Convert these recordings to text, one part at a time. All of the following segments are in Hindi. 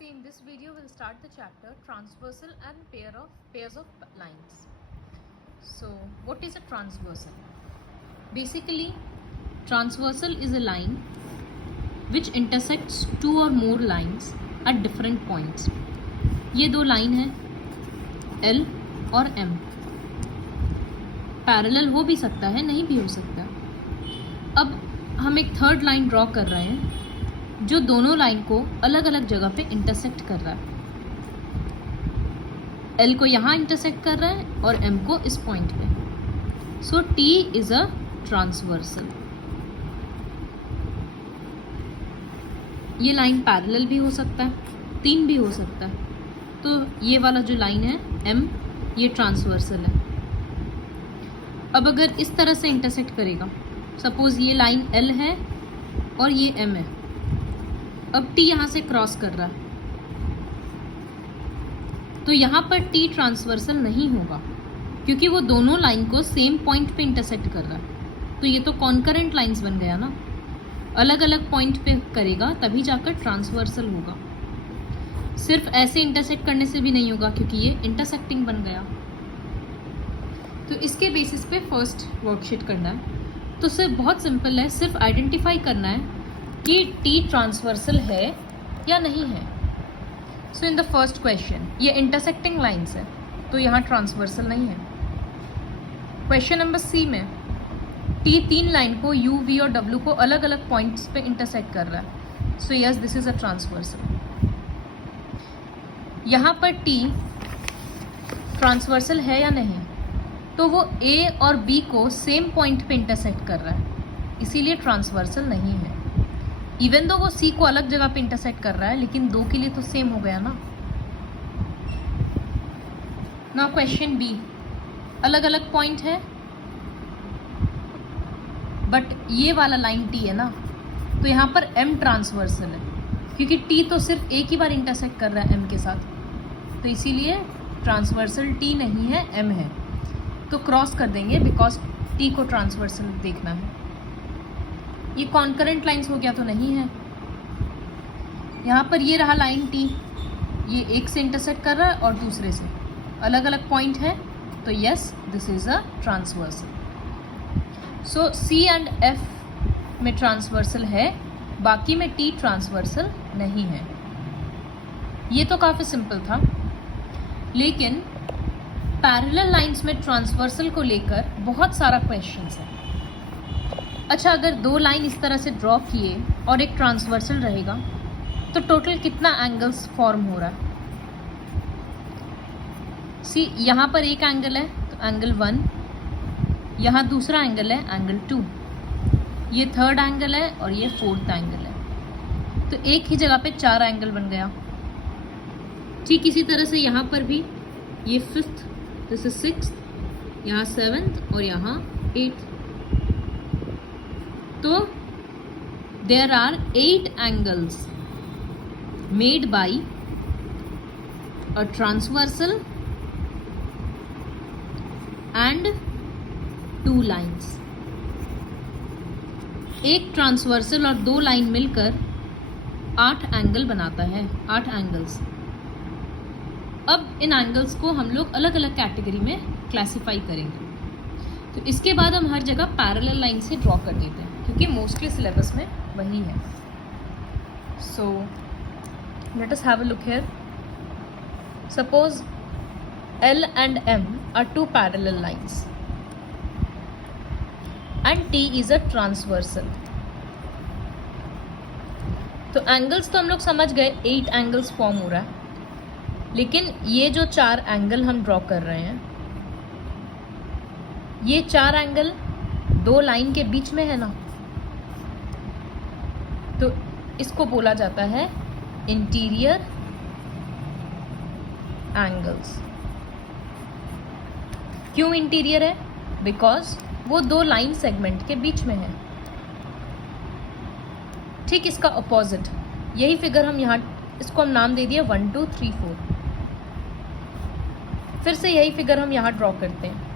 See, in this video we'll start the chapter transversal and pairs of lines. So what is a transversal? Basically, transversal is a line which intersects two or more lines at different points. ये दो लाइन है L और M. पैरेलल हो भी सकता है, नहीं भी हो सकता. अब हम एक थर्ड लाइन ड्रॉ कर रहे हैं जो दोनों लाइन को अलग अलग जगह पे इंटरसेक्ट कर रहा है. L को यहाँ इंटरसेक्ट कर रहा है और M को इस पॉइंट पे. सो T इज अ ट्रांसवर्सल. ये लाइन पैरेलल भी हो सकता है, तीन भी हो सकता है. तो ये वाला जो लाइन है M, ये ट्रांसवर्सल है. अब अगर इस तरह से इंटरसेक्ट करेगा, सपोज ये लाइन L है और ये M है. अब T यहाँ से क्रॉस कर रहा है, तो यहाँ पर T ट्रांसवर्सल नहीं होगा क्योंकि वो दोनों लाइन को सेम पॉइंट पे इंटरसेक्ट कर रहा है. तो ये तो कॉन्करेंट लाइंस बन गया ना. अलग अलग पॉइंट पे करेगा तभी जाकर ट्रांसवर्सल होगा. सिर्फ ऐसे इंटरसेक्ट करने से भी नहीं होगा क्योंकि ये इंटरसेक्टिंग बन गया. तो इसके बेसिस पे फर्स्ट वर्कशीट करना है. तो सिर्फ बहुत सिंपल है, सिर्फ आइडेंटिफाई करना है कि T ट्रांसवर्सल है या नहीं है. सो इन द फर्स्ट क्वेश्चन ये इंटरसेक्टिंग लाइंस है तो यहाँ ट्रांसवर्सल नहीं है. क्वेश्चन नंबर C में T तीन लाइन को U, V और W को अलग अलग पॉइंट्स पे इंटरसेक्ट कर रहा है. So yes, this is a transversal. यहाँ पर T ट्रांसवर्सल है या नहीं, तो वो A और B को सेम पॉइंट पे इंटरसेक्ट कर रहा है, इसीलिए ट्रांसवर्सल नहीं है. इवन दो वो C को अलग जगह पे इंटरसेक्ट कर रहा है, लेकिन दो के लिए तो सेम हो गया ना. नाउ क्वेश्चन B, अलग अलग पॉइंट है बट ये वाला लाइन T है ना, तो यहाँ पर M ट्रांसवर्सल है क्योंकि T तो सिर्फ एक ही बार इंटरसेक्ट कर रहा है M के साथ, तो इसीलिए ट्रांसवर्सल T नहीं है, M है. तो क्रॉस कर देंगे बिकॉज T को ट्रांसवर्सल देखना है. ये कॉन्करेंट लाइंस हो गया तो नहीं है. यहाँ पर ये रहा लाइन T, ये एक से इंटरसेक्ट कर रहा है और दूसरे से अलग अलग पॉइंट है, तो yes, this is a transversal. So C and F में ट्रांसवर्सल है, बाकी में T ट्रांसवर्सल नहीं है. ये तो काफ़ी सिंपल था. लेकिन पैरेलल लाइंस में ट्रांसवर्सल को लेकर बहुत सारा क्वेश्चंस है. अच्छा, अगर दो लाइन इस तरह से ड्रॉ किए और एक ट्रांसवर्सल रहेगा तो टोटल कितना एंगल्स फॉर्म हो रहा है. सी, यहाँ पर एक एंगल है तो एंगल 1, यहाँ दूसरा एंगल है एंगल 2, ये थर्ड एंगल है और ये फोर्थ एंगल है. तो एक ही जगह पे चार एंगल बन गया. ठीक इसी तरह से यहाँ पर भी ये फिफ्थ, दिस इज सिक्स्थ, यहाँ सेवेंथ और यहाँ एट्थ. तो there are 8 angles made by a transversal and 2 lines. एक ट्रांसवर्सल और 2 लाइन मिलकर 8 एंगल बनाता है, 8 एंगल्स. अब इन एंगल्स को हम लोग अलग अलग कैटेगरी में क्लासिफाई करेंगे. तो इसके बाद हम हर जगह पैरेलल लाइन से ड्रॉ कर देते हैं क्योंकि मोस्टली सिलेबस में वही है. So let us have a look here. Suppose L and M are two parallel lines and T is a transversal. तो एंगल्स तो हम लोग समझ गए, 8 एंगल्स फॉर्म हो रहा है. लेकिन ये जो 4 एंगल हम ड्रॉ कर रहे हैं, ये 4 एंगल दो लाइन के बीच में है ना, तो इसको बोला जाता है इंटीरियर एंगल्स. क्यों इंटीरियर है? बिकॉज वो दो लाइन सेगमेंट के बीच में है. ठीक इसका अपोजिट, यही फिगर हम यहाँ, इसको हम नाम दे दिया 1 2 3 4. फिर से यही फिगर हम यहाँ ड्रॉ करते हैं,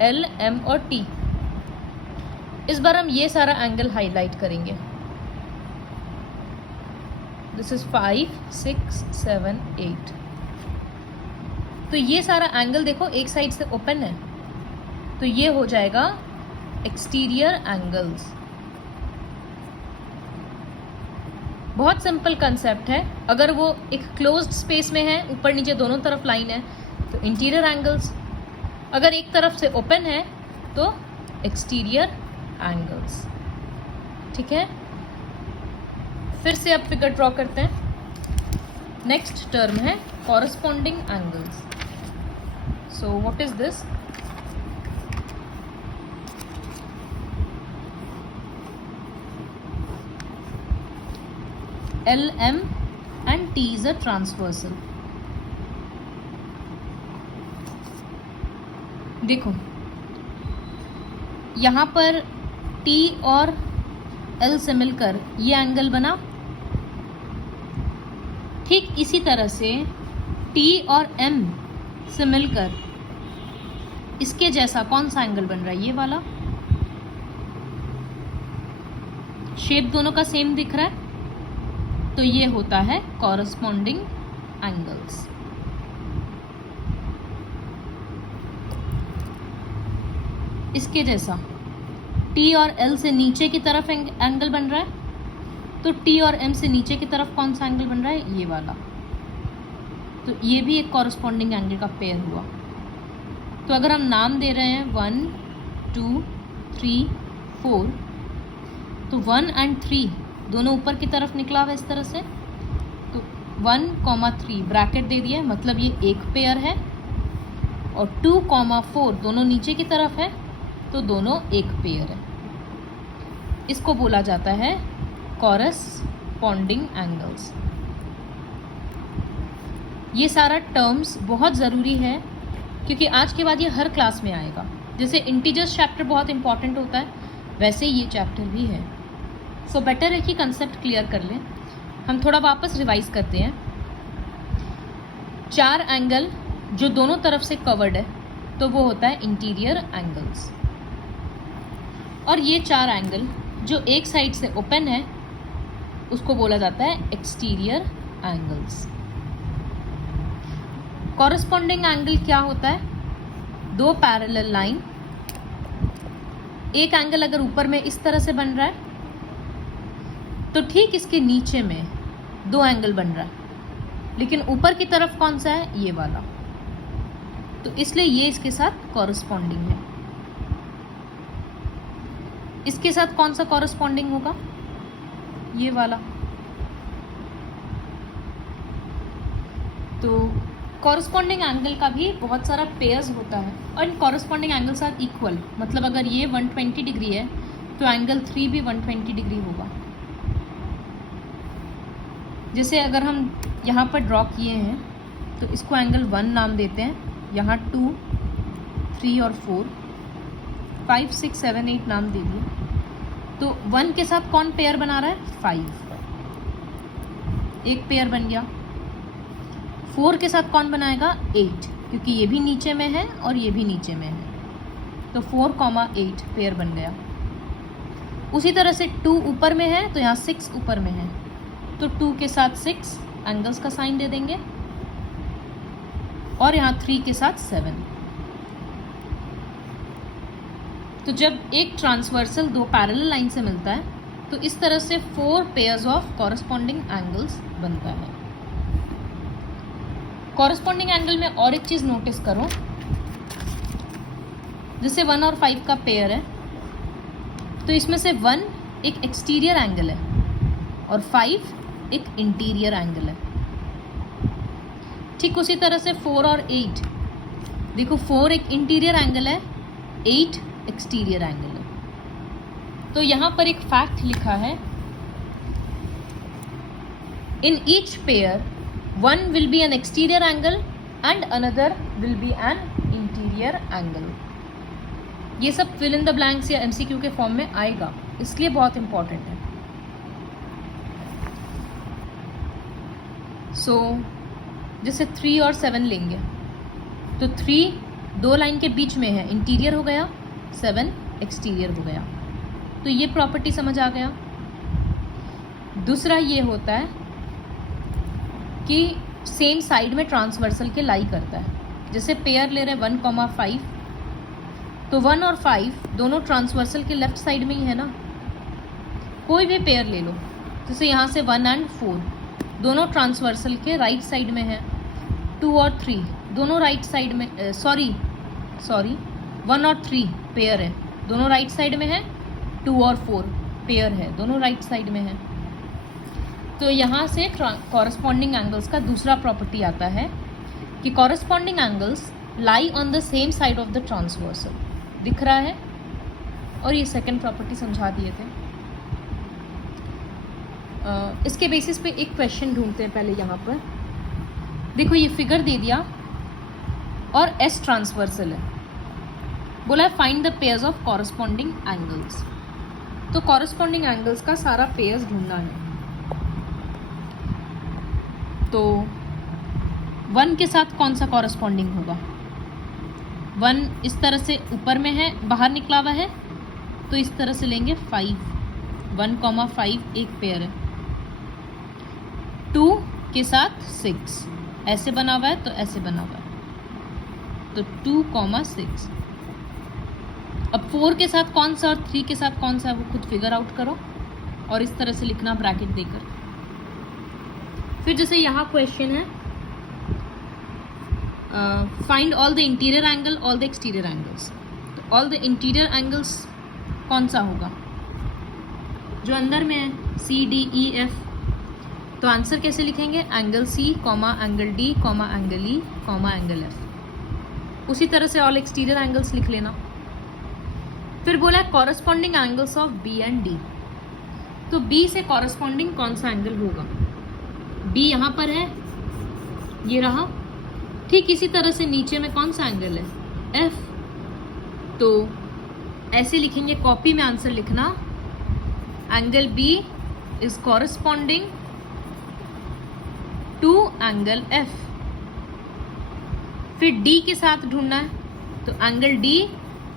L, M और T. इस बार हम ये सारा एंगल हाईलाइट करेंगे. This is 5 6 7 8। तो ये सारा एंगल देखो एक साइड से ओपन है, तो ये हो जाएगा एक्सटीरियर एंगल्स। बहुत सिंपल कंसेप्ट है। अगर वो एक क्लोज्ड स्पेस में है, ऊपर नीचे दोनों तरफ लाइन है, तो इंटीरियर एंगल्स। अगर एक तरफ से ओपन है तो एक्सटीरियर एंगल्स। ठीक है, फिर से अब फिगर ड्रॉ करते हैं। नेक्स्ट टर्म है corresponding angles. So what is this? LM and T is a transversal। देखो यहाँ पर T और L से मिलकर ये एंगल बना। ठीक इसी तरह से T और M से मिलकर इसके जैसा कौन सा एंगल बन रहा है? ये वाला। शेप दोनों का सेम दिख रहा है, तो ये होता है कॉरस्पॉन्डिंग एंगल्स। इसके जैसा T और L से नीचे की तरफ एंगल बन रहा है, तो T और M से नीचे की तरफ कौन सा एंगल बन रहा है? ये वाला। तो ये भी एक कॉरस्पॉन्डिंग एंगल का पेयर हुआ। तो अगर हम नाम दे रहे हैं 1 2 3 4, तो 1 और 3 दोनों ऊपर की तरफ निकला हुआ इस तरह से, तो 1,3 ब्रैकेट दे दिया, मतलब ये एक पेयर है। और 2,4 दोनों नीचे की तरफ है, तो दोनों एक पेयर है। इसको बोला जाता है कॉरस्पॉन्डिंग एंगल्स। ये सारा टर्म्स बहुत ज़रूरी है, क्योंकि आज के बाद ये हर क्लास में आएगा। जैसे इंटीजर्स चैप्टर बहुत इंपॉर्टेंट होता है, वैसे ये चैप्टर भी है। सो बेटर है कि कंसेप्ट क्लियर कर लें। हम थोड़ा वापस रिवाइज करते हैं। 4 एंगल जो दोनों तरफ से कवर्ड है, तो वो होता है इंटीरियर एंगल्स। और ये 4 एंगल जो एक साइड से ओपन है, उसको बोला जाता है एक्सटीरियर एंगल्स। कॉरस्पॉन्डिंग एंगल क्या होता है? 2 पैरेलल लाइन। एक एंगल अगर ऊपर में इस तरह से बन रहा है, तो ठीक इसके नीचे में 2 एंगल बन रहा है, लेकिन ऊपर की तरफ कौन सा है? ये वाला। तो इसलिए ये इसके साथ कॉरस्पॉन्डिंग है। इसके साथ कौन सा कॉरस्पॉन्डिंग होगा? ये वाला। तो कॉरस्पॉन्डिंग एंगल का भी बहुत सारा पेयर्स होता है, और इन कॉरस्पॉन्डिंग एंगल्स आर इक्वल। मतलब अगर ये 120 डिग्री है, तो एंगल 3 भी 120 डिग्री होगा। जैसे अगर हम यहाँ पर ड्रॉ किए हैं, तो इसको एंगल 1 नाम देते हैं। यहाँ 2 3 और 4 5 6 7 8 नाम दे दिए। तो 1 के साथ कौन पेयर बना रहा है? 5, एक पेयर बन गया। 4 के साथ कौन बनाएगा? 8, क्योंकि ये भी नीचे में है और ये भी नीचे में है, तो 4,8 पेयर बन गया। उसी तरह से 2 ऊपर में है, तो यहाँ 6 ऊपर में है, तो 2 के साथ 6 एंगल्स का साइन दे देंगे, और यहाँ 3 के साथ 7। तो जब एक ट्रांसवर्सल 2 पैरेलल लाइन से मिलता है, तो इस तरह से 4 पेयर्स ऑफ कॉरस्पॉन्डिंग एंगल्स बनता है। कॉरस्पॉन्डिंग एंगल में और एक चीज़ नोटिस करो, जैसे 1 और 5 का पेयर है, तो इसमें से 1 एक एक्सटीरियर एंगल है और 5 एक इंटीरियर एंगल है। ठीक उसी तरह से 4 और 8, देखो 4 एक इंटीरियर एंगल है, 8 एक्सटीरियर एंगल है। तो यहाँ पर एक फैक्ट लिखा है, in each pair one will be an exterior angle and another will be an interior angle। ये सब fill in the blanks या MCQ के फॉर्म में आएगा, इसलिए बहुत इंपॉर्टेंट है। सो जैसे 3 और 7 लेंगे, तो 3 2 लाइन के बीच में है, इंटीरियर हो गया, 7 एक्सटीरियर हो गया। तो ये प्रॉपर्टी समझ आ गया। दूसरा ये होता है कि सेम साइड में ट्रांसवर्सल के लाई करता है। जैसे पेयर ले रहे 1,5, तो 1 और 5 दोनों ट्रांसवर्सल के लेफ्ट साइड में ही है ना। कोई भी पेयर ले लो, जैसे यहाँ से 1 और 4 दोनों ट्रांसवर्सल के राइट साइड में है। 2 और 3 दोनों राइट साइड में, सॉरी 1 और 3 पेयर है, दोनों राइट साइड में है। 2 और 4 पेयर है, दोनों राइट साइड में है। तो यहाँ से कॉरस्पॉन्डिंग एंगल्स का दूसरा प्रॉपर्टी आता है कि corresponding angles lie on the same side of the transversal. दिख रहा है? और ये सेकंड प्रॉपर्टी समझा दिए थे। इसके बेसिस पे एक क्वेश्चन ढूंढते हैं पहले। यहाँ पर देखो, ये फिगर दे दिया और एस ट्रांसवर्सल है, बोला है find the pairs of corresponding angles. तो कॉरस्पॉन्डिंग एंगल्स का सारा पेयर्स ढूंढना है। तो 1 के साथ कौन सा कॉरस्पॉन्डिंग होगा? 1 इस तरह से ऊपर में है, बाहर निकला हुआ है, तो इस तरह से लेंगे 5। 1,5 एक पेयर है। 2 के साथ 6 ऐसे बना हुआ है, तो ऐसे बना हुआ है, तो 2,6। अब 4 के साथ कौन सा और 3 के साथ कौन सा है वो खुद फिगर आउट करो, और इस तरह से लिखना ब्रैकेट देकर। फिर जैसे यहाँ क्वेश्चन है find all the interior angle, all the exterior angles. तो ऑल द इंटीरियर एंगल्स कौन सा होगा? जो अंदर में है, C, D, E, F। तो आंसर कैसे लिखेंगे? Angle C, angle D, angle E, angle F। उसी तरह से ऑल एक्सटीरियर एंगल्स लिख लेना। फिर बोला है corresponding angles of B and D। तो B से कॉरस्पॉन्डिंग कौन सा एंगल होगा? B यहाँ पर है, ये रहा। ठीक इसी तरह से नीचे में कौन सा एंगल है? F। तो ऐसे लिखेंगे, कॉपी में आंसर लिखना, angle B is corresponding to angle F। फिर D के साथ ढूंढना है, तो angle D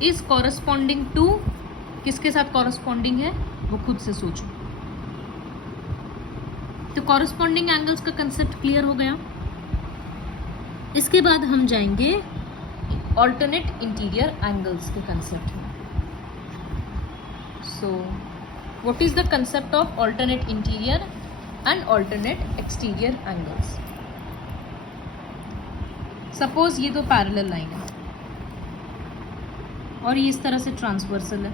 is corresponding to, किसके साथ कॉरस्पॉन्डिंग है वो खुद से सोचो। तो कॉरस्पॉन्डिंग एंगल्स का कंसेप्ट क्लियर हो गया। इसके बाद हम जाएंगे ऑल्टरनेट इंटीरियर एंगल्स के कंसेप्ट में। So what is the concept of alternate interior and alternate exterior angles? Suppose ये दो पैरेलल लाइन है और ये इस तरह से ट्रांसवर्सल है।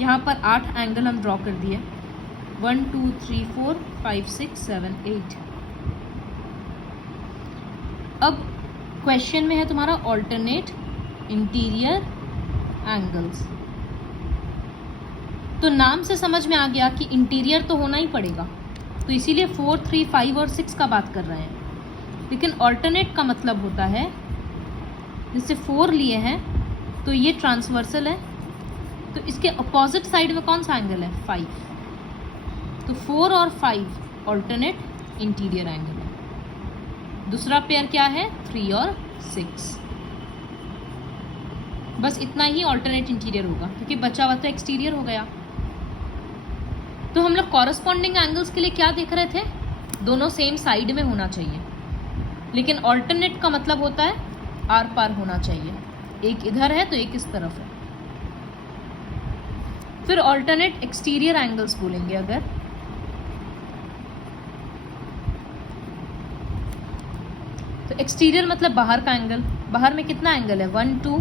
यहाँ पर 8 एंगल हम ड्रॉ कर दिए, 1 2 3 4 5 6 7 8। अब क्वेश्चन में है तुम्हारा ऑल्टरनेट इंटीरियर एंगल्स। तो नाम से समझ में आ गया कि इंटीरियर तो होना ही पड़ेगा, तो इसीलिए 4 3 5 और 6 का बात कर रहे हैं। लेकिन ऑल्टरनेट का मतलब होता है, जैसे 4 लिए हैं तो ये ट्रांसवर्सल है, तो इसके अपोजिट साइड में कौन सा एंगल है? 5। तो 4 और 5 ऑल्टरनेट इंटीरियर एंगल है। दूसरा पेयर क्या है? 3 और 6। बस इतना ही ऑल्टरनेट इंटीरियर होगा, क्योंकि बचा हुआ तो एक्सटीरियर हो गया। तो हम लोग कॉरस्पॉन्डिंग एंगल्स के लिए क्या देख रहे थे? दोनों सेम साइड में होना चाहिए। लेकिन ऑल्टरनेट का मतलब होता है आर पार होना चाहिए, एक इधर है तो एक इस तरफ है। फिर ऑल्टरनेट एक्सटीरियर एंगल्स बोलेंगे अगर, तो एक्सटीरियर मतलब बाहर का एंगल। बाहर में कितना एंगल है? 1 2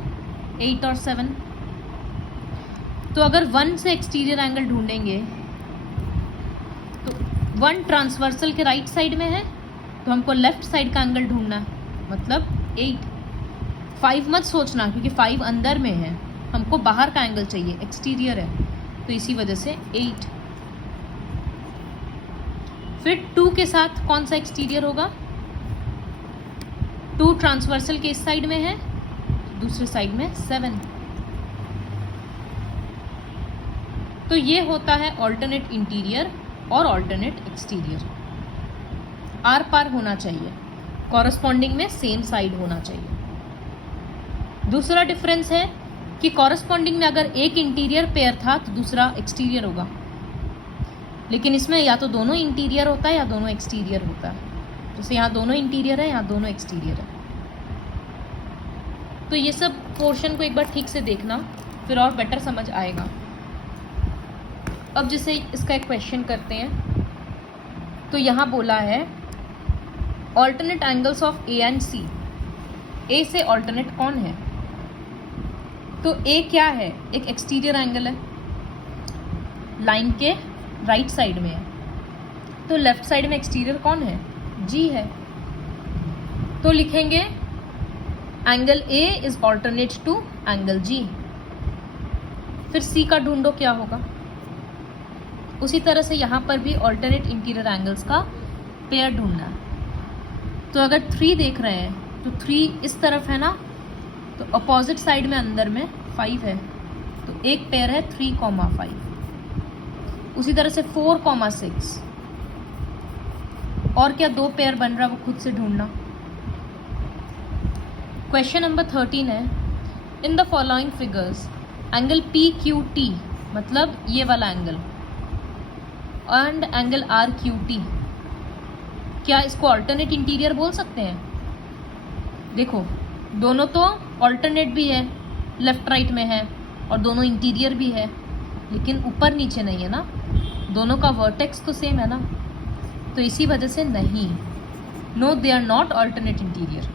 8 और 7। तो अगर 1 से एक्सटीरियर एंगल ढूंढेंगे तो 1 ट्रांसवर्सल के राइट साइड में है, तो हमको लेफ्ट साइड का एंगल ढूंढना है, मतलब 8। 5 मत सोचना, क्योंकि 5 अंदर में है, हमको बाहर का एंगल चाहिए, एक्सटीरियर है, तो इसी वजह से 8। फिर 2 के साथ कौन सा एक्सटीरियर होगा? 2 ट्रांसवर्सल के इस साइड में है, दूसरे साइड में 7। तो ये होता है ऑल्टरनेट इंटीरियर और ऑल्टरनेट एक्सटीरियर। आर पार होना चाहिए, कॉरस्पॉन्डिंग में सेम साइड होना चाहिए। दूसरा डिफरेंस है कि कॉरस्पॉन्डिंग में अगर एक इंटीरियर पेयर था तो दूसरा एक्सटीरियर होगा। लेकिन इसमें या तो दोनों इंटीरियर होता है या दोनों एक्सटीरियर होता है। जैसे यहाँ दोनों इंटीरियर है, यहाँ दोनों एक्सटीरियर है। तो ये सब पोर्शन को एक बार ठीक से देखना, फिर और बेटर समझ आएगा। अब जैसे इसका एक क्वेश्चन करते हैं, तो यहाँ बोला है alternate angles of A and C. A से ऑल्टरनेट कौन है? तो ए क्या है? एक एक्सटीरियर एंगल है, लाइन के राइट साइड में है। तो लेफ्ट साइड में एक्सटीरियर कौन है? जी है। तो लिखेंगे angle A is alternate to angle G. फिर सी का ढूंढो क्या होगा। उसी तरह से यहाँ पर भी ऑल्टरनेट इंटीरियर एंगल्स का पेयर ढूंढना है। तो अगर 3 देख रहे हैं तो 3 इस तरफ है ना, तो अपोजिट साइड में अंदर में 5 है, तो एक पेयर है 3,5। उसी तरह से 4,6 और क्या 2 पेयर बन रहा है वो खुद से ढूंढना। क्वेश्चन नंबर 13 है, in the following figures angle PQT मतलब ये वाला एंगल एंड एंगल RQT, क्या इसको अल्टरनेट इंटीरियर बोल सकते हैं? देखो दोनों तो अल्टरनेट भी है, लेफ्ट राइट में है, और दोनों इंटीरियर भी है, लेकिन ऊपर नीचे नहीं है ना, दोनों का वर्टेक्स तो सेम है ना, तो इसी वजह से नहीं, no they are not alternate interior,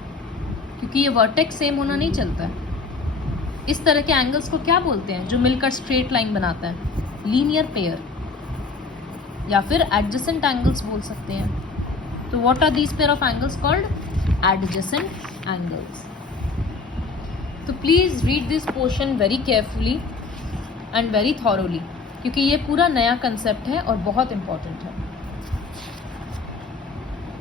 क्योंकि ये वर्टेक्स सेम होना नहीं चलता है। इस तरह के एंगल्स को क्या बोलते हैं जो मिलकर स्ट्रेट लाइन बनाता है? लीनियर पेयर या फिर एडजेसेंट एंगल्स बोल सकते हैं। तो what are these pair of angles called? Adjacent angles. तो please read this portion very carefully and very thoroughly, क्योंकि ये पूरा नया कंसेप्ट है और बहुत इंपॉर्टेंट है।